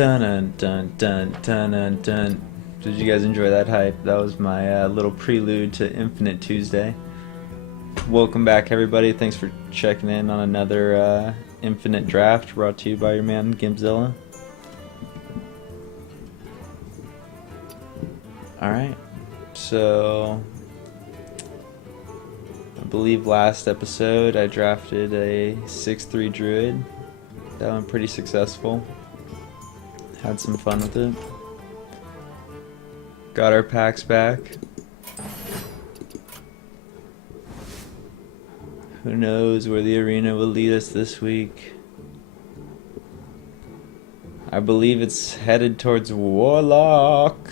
Dun dun dun dun dun dun. Did you guys enjoy that hype? That was my little prelude to Infinite Tuesday. Welcome back, everybody. Thanks for checking in on another Infinite Draft brought to you by your man Gimpzilla. Alright, so I believe last episode I drafted a 6-3 druid. That went pretty successful. Had some fun with it. Got our packs back. Who knows where the arena will lead us this week. I believe it's headed towards Warlock.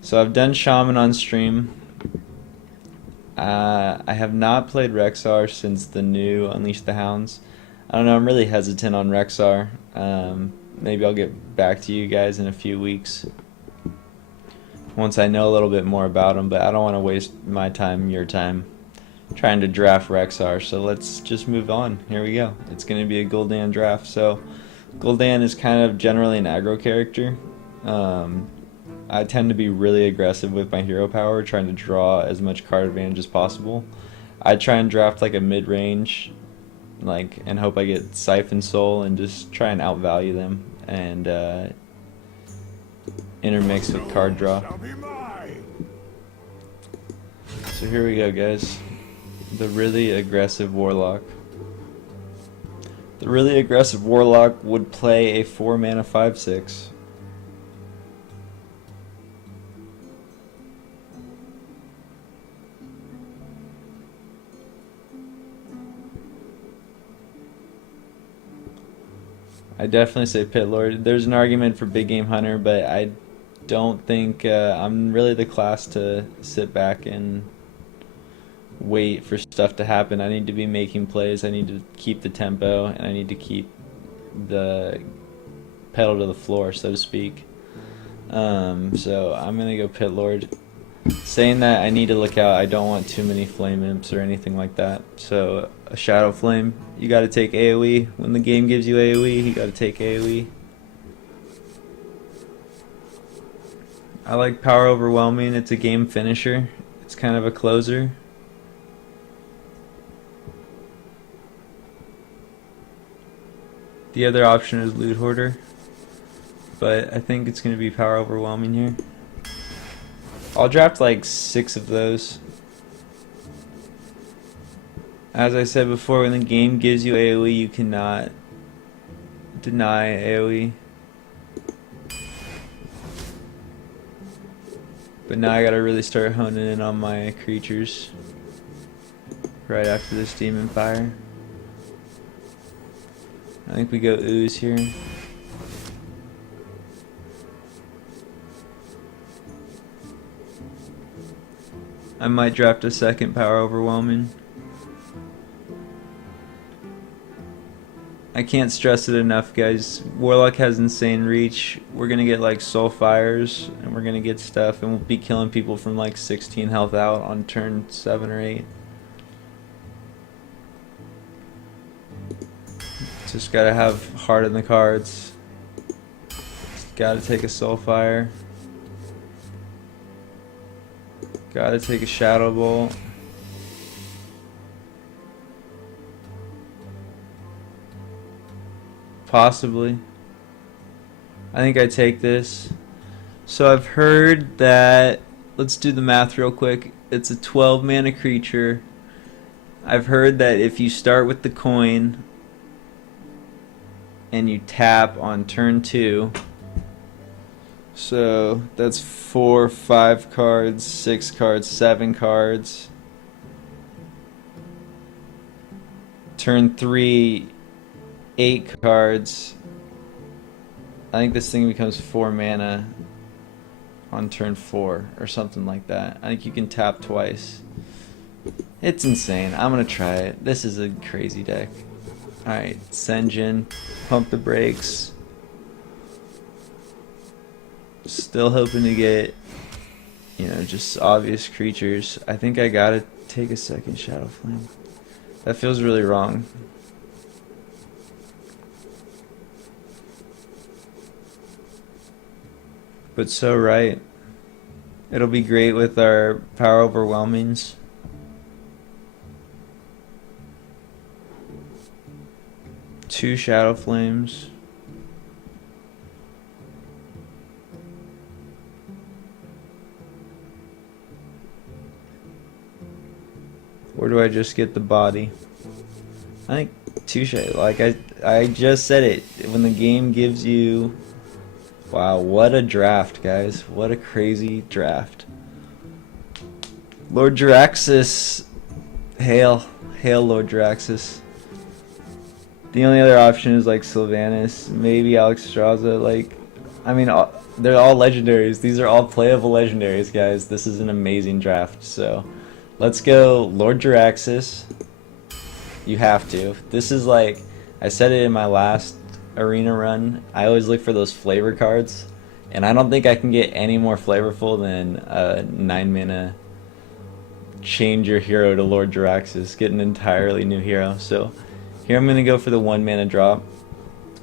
So I've done Shaman on stream. I have not played Rexxar since the new Unleash the Hounds. I don't know, I'm really hesitant on Rexxar. Maybe I'll get back to you guys in a few weeks once I know a little bit more about him, but I don't want to waste my time, your time, trying to draft Rexxar, so let's just move on. Here we go. It's going to be a Gul'dan draft. So Gul'dan is kind of generally an aggro character. I tend to be really aggressive with my hero power, trying to draw as much card advantage as possible. I try and draft like a mid-range, and hope I get Siphon Soul and just try and outvalue them and intermix with card draw. So here we go, guys. The really aggressive Warlock. The really aggressive Warlock would play a 4-mana 5/6. I definitely say Pit Lord. There's an argument for Big Game Hunter, but I don't think I'm really the class to sit back and wait for stuff to happen. I need to be making plays. I need to keep the tempo, and I need to keep the pedal to the floor, so to speak. So I'm gonna go Pit Lord. Saying that, I need to look out. I don't want too many Flame Imps or anything like that. So a Shadow Flame, you got to take AoE. When the game gives you AoE, you got to take AoE. I like Power Overwhelming. It's a game finisher. It's kind of a closer. The other option is Loot Hoarder, but I think it's going to be Power Overwhelming here. I'll draft like 6 of those. As I said before, when the game gives you AoE, you cannot deny AoE. But now I gotta really start honing in on my creatures right after this Demon Fire. I think we go Ooze here. I might draft a second Power Overwhelming. I can't stress it enough, guys. Warlock has insane reach. We're gonna get like Soul Fires, and we're gonna get stuff, and we'll be killing people from like 16 health out on turn 7 or 8. Just gotta have heart in the cards. Just gotta take a Soul Fire. Gotta take a Shadow Bolt. Possibly. I think I take this. So I've heard that, let's do the math real quick. It's a 12 mana creature. I've heard that if you start with the coin and you tap on turn 2, so that's 4, 5 cards, 6 cards, 7 cards. Turn 3, 8 cards. I think this thing becomes 4 mana on turn 4 or something like that. I think you can tap twice. It's insane. I'm gonna try it. This is a crazy deck. Alright, Senjin, pump the brakes. Still hoping to get, just obvious creatures. I think I gotta take a second Shadow Flame. That feels really wrong. But so right. It'll be great with our power overwhelmings. Two Shadow Flames. Or do I just get the body? I think touche. Like I just said it. When the game gives you... Wow, what a draft, guys. What a crazy draft. Lord Jaraxxus. Hail. Hail, Lord Jaraxxus. The only other option is like Sylvanas, maybe Alex Straza. Like, I mean, they're all legendaries. These are all playable legendaries, guys. This is an amazing draft. So, let's go Lord Jaraxxus. You have to. This is like, I said it in my last arena run. I always look for those flavor cards, and I don't think I can get any more flavorful than a 9 mana change your hero to Lord Jaraxxus. Get an entirely new hero. So. Here I'm going to go for the 1 mana drop.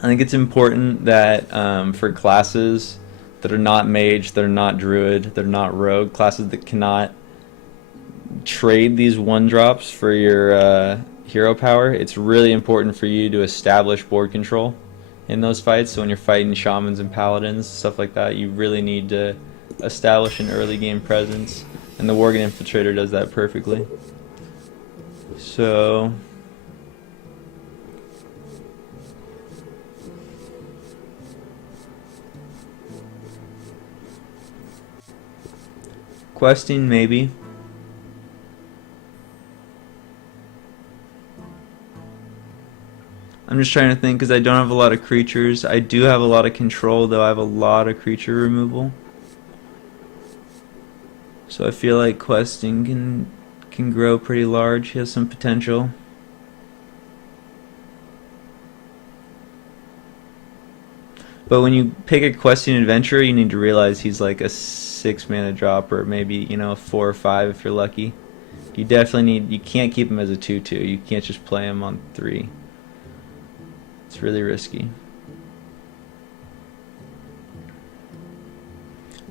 I think it's important that for classes that are not mage, that are not druid, that are not rogue, classes that cannot trade these 1 drops for your hero power, it's really important for you to establish board control in those fights. So when you're fighting shamans and paladins, stuff like that, you really need to establish an early game presence. And the Worgen Infiltrator does that perfectly. So... questing, maybe. I'm just trying to think because I don't have a lot of creatures. I do have a lot of control, though I have a lot of creature removal. So I feel like questing can grow pretty large. He has some potential. But when you pick a questing adventurer, you need to realize he's like a 6 mana drop, or maybe, you know, a 4 or 5 if you're lucky. You definitely need, you can't keep him as a 2/2. You can't just play him on 3. It's really risky.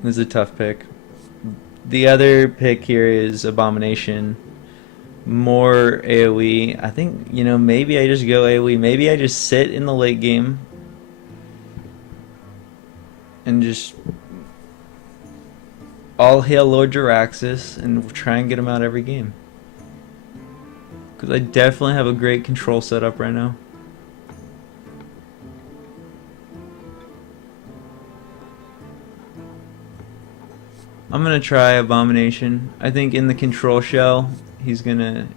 This is a tough pick. The other pick here is Abomination. More AoE. I think, you know, maybe I just go AoE. Maybe I just sit in the late game and just all hail Lord Jaraxxus and try and get him out every game. Because I definitely have a great control setup right now. I'm gonna try Abomination. I think in the control shell he's gonna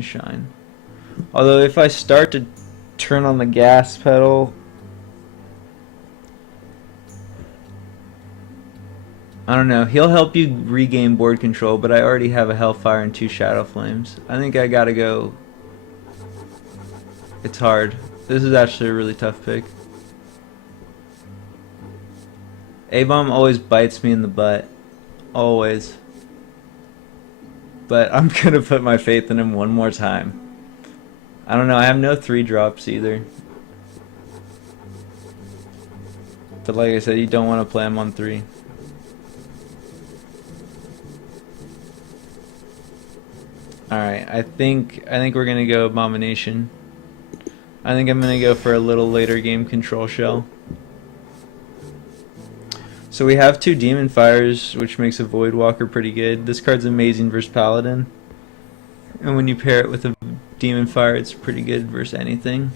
shine. Although if I start to turn on the gas pedal, I don't know. He'll help you regain board control, but I already have a Hellfire and 2 Shadow Flames. I think I gotta go. It's hard. This is actually a really tough pick. A-Bomb always bites me in the butt. Always. But I'm gonna put my faith in him one more time. I don't know. I have no 3 drops either. But like I said, you don't want to play him on 3. Alright, I think we're gonna go Abomination. I think I'm gonna go for a little later game control shell. So we have 2 Demon Fires, which makes a Voidwalker pretty good. This card's amazing versus Paladin. And when you pair it with a Demon Fire, it's pretty good versus anything.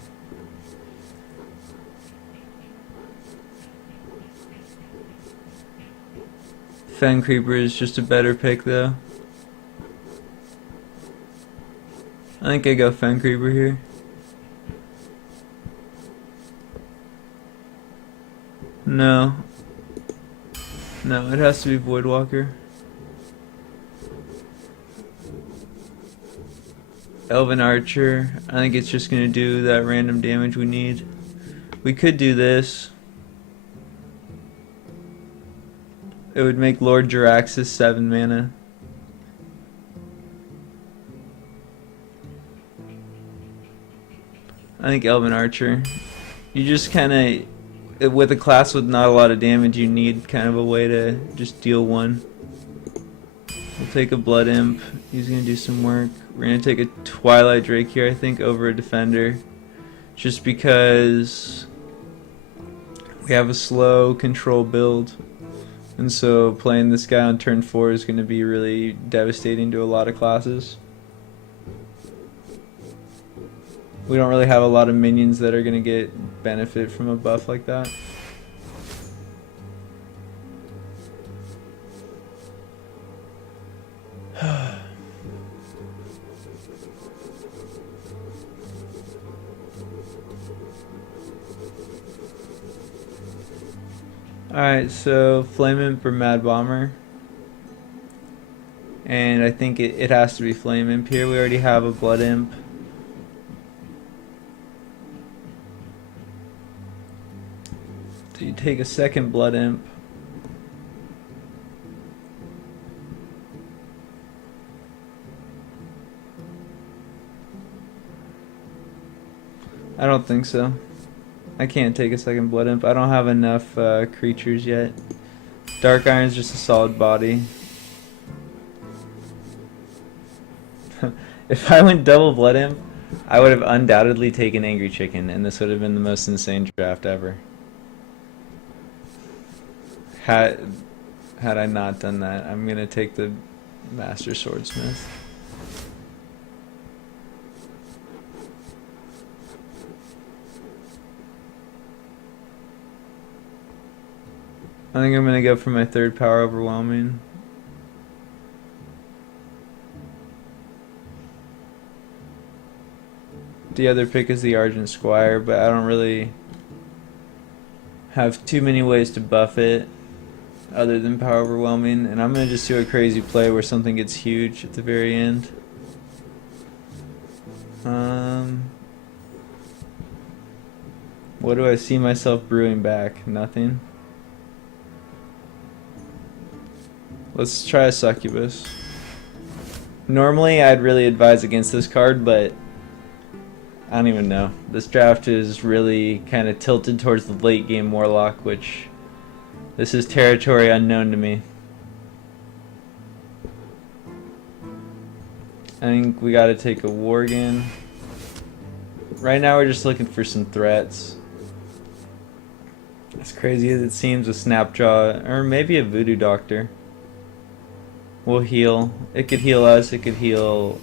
Fen Creeper is just a better pick though. I think I go Fen Creeper here. No. No, it has to be Voidwalker. Elven Archer. I think it's just gonna do that random damage we need. We could do this. It would make Lord Jaraxxus 7 mana. I think Elven Archer. You just kinda... with a class with not a lot of damage, you need kind of a way to just deal one. We'll take a Blood Imp. He's going to do some work. We're going to take a Twilight Drake here, I think, over a Defender. Just because we have a slow control build. And so playing this guy on turn 4 is going to be really devastating to a lot of classes. We don't really have a lot of minions that are going to get benefit from a buff like that. Alright, so Flame Imp or Mad Bomber. And I think it has to be Flame Imp here. We already have a Blood Imp. So you take a second Blood Imp. I don't think so. I can't take a second Blood Imp. I don't have enough creatures yet. Dark Iron's just a solid body. If I went double Blood Imp, I would have undoubtedly taken Angry Chicken, and this would have been the most insane draft ever. Had I not done that, I'm gonna take the Master Swordsmith. I think I'm gonna go for my third Power Overwhelming. The other pick is the Argent Squire, but I don't really have too many ways to buff it other than Power Overwhelming, and I'm gonna just do a crazy play where something gets huge at the very end. What do I see myself brewing back? Nothing. Let's try a Succubus. Normally I'd really advise against this card, but I don't even know. This draft is really kind of tilted towards the late game Warlock, which this is territory unknown to me. I think we gotta take a Worgen. Right now we're just looking for some threats. As crazy as it seems, a Snapjaw, or maybe a Voodoo Doctor. We'll heal. It could heal us, it could heal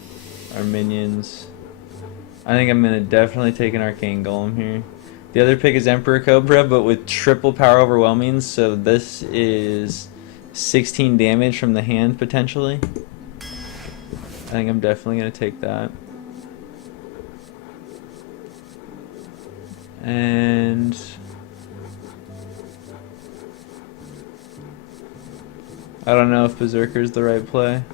our minions. I think I'm gonna definitely take an Arcane Golem here. The other pick is Emperor Cobra, but with triple Power Overwhelming, so this is 16 damage from the hand, potentially. I think I'm definitely gonna take that. And I don't know if Berserker is the right play.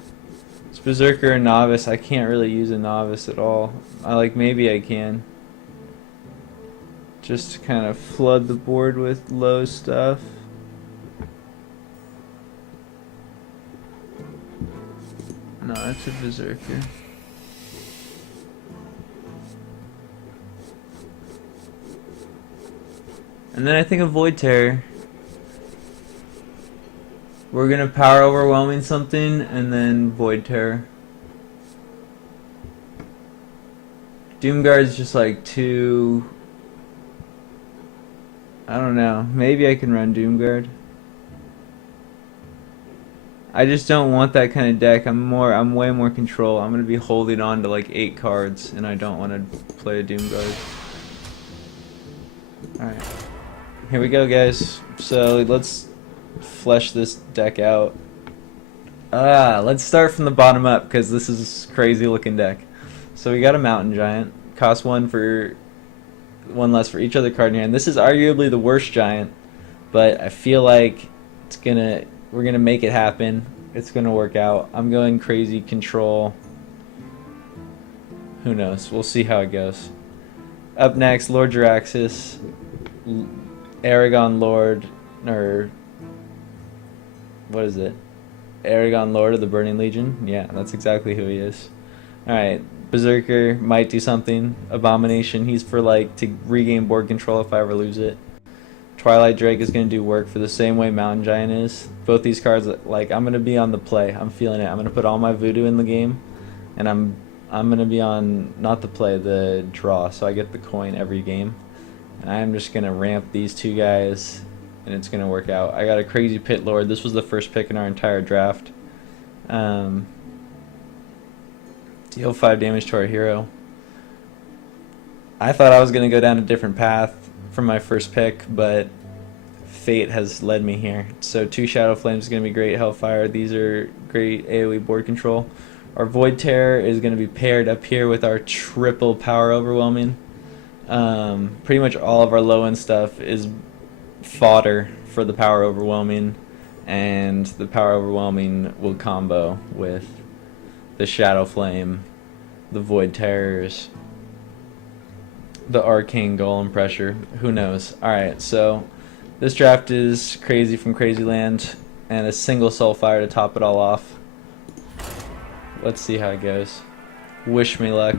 It's Berserker or Novice. I can't really use a Novice at all. Maybe I can. Just to kind of flood the board with low stuff. No, that's a Berserker. And then I think a Void Terror. We're gonna Power Overwhelming something and then Void Terror. Doomguard's just like too... I don't know. Maybe I can run Doomguard. I just don't want that kind of deck. I'm way more control. I'm gonna be holding on to like 8 cards, and I don't want to play a Doomguard. Alright. Here we go, guys. So let's flesh this deck out. Let's start from the bottom up, because this is a crazy looking deck. So we got a Mountain Giant. Cost one less for each other card in your hand. This is arguably the worst Giant, but I feel like we're gonna make it happen. It's gonna work out. I'm going crazy control. Who knows? We'll see how it goes. Up next, Lord Jaraxxus, Aragon Lord, or what is it? Aragon Lord of the Burning Legion? Yeah, that's exactly who he is. Alright, Berserker might do something. Abomination, he's for like to regain board control if I ever lose it. Twilight Drake is going to do work for the same way Mountain Giant is. Both these cards, like, I'm going to be on the play. I'm feeling it. I'm going to put all my voodoo in the game, and I'm going to be on, not the play, the draw, so I get the coin every game. And I'm just going to ramp these two guys, and it's going to work out. I got a crazy Pit Lord. This was the first pick in our entire draft. Deal 5 damage to our hero. I thought I was going to go down a different path from my first pick, but fate has led me here. So 2 Shadow Flames is going to be great. Hellfire, these are great AoE board control. Our Void Terror is going to be paired up here with our triple Power Overwhelming. Pretty much all of our low-end stuff is fodder for the Power Overwhelming, and the Power Overwhelming will combo with the Shadow Flame, the Void Terrors, the Arcane Golem Pressure. Who knows? Alright, so this draft is crazy from Crazy Land, and a single Soulfire to top it all off. Let's see how it goes. Wish me luck.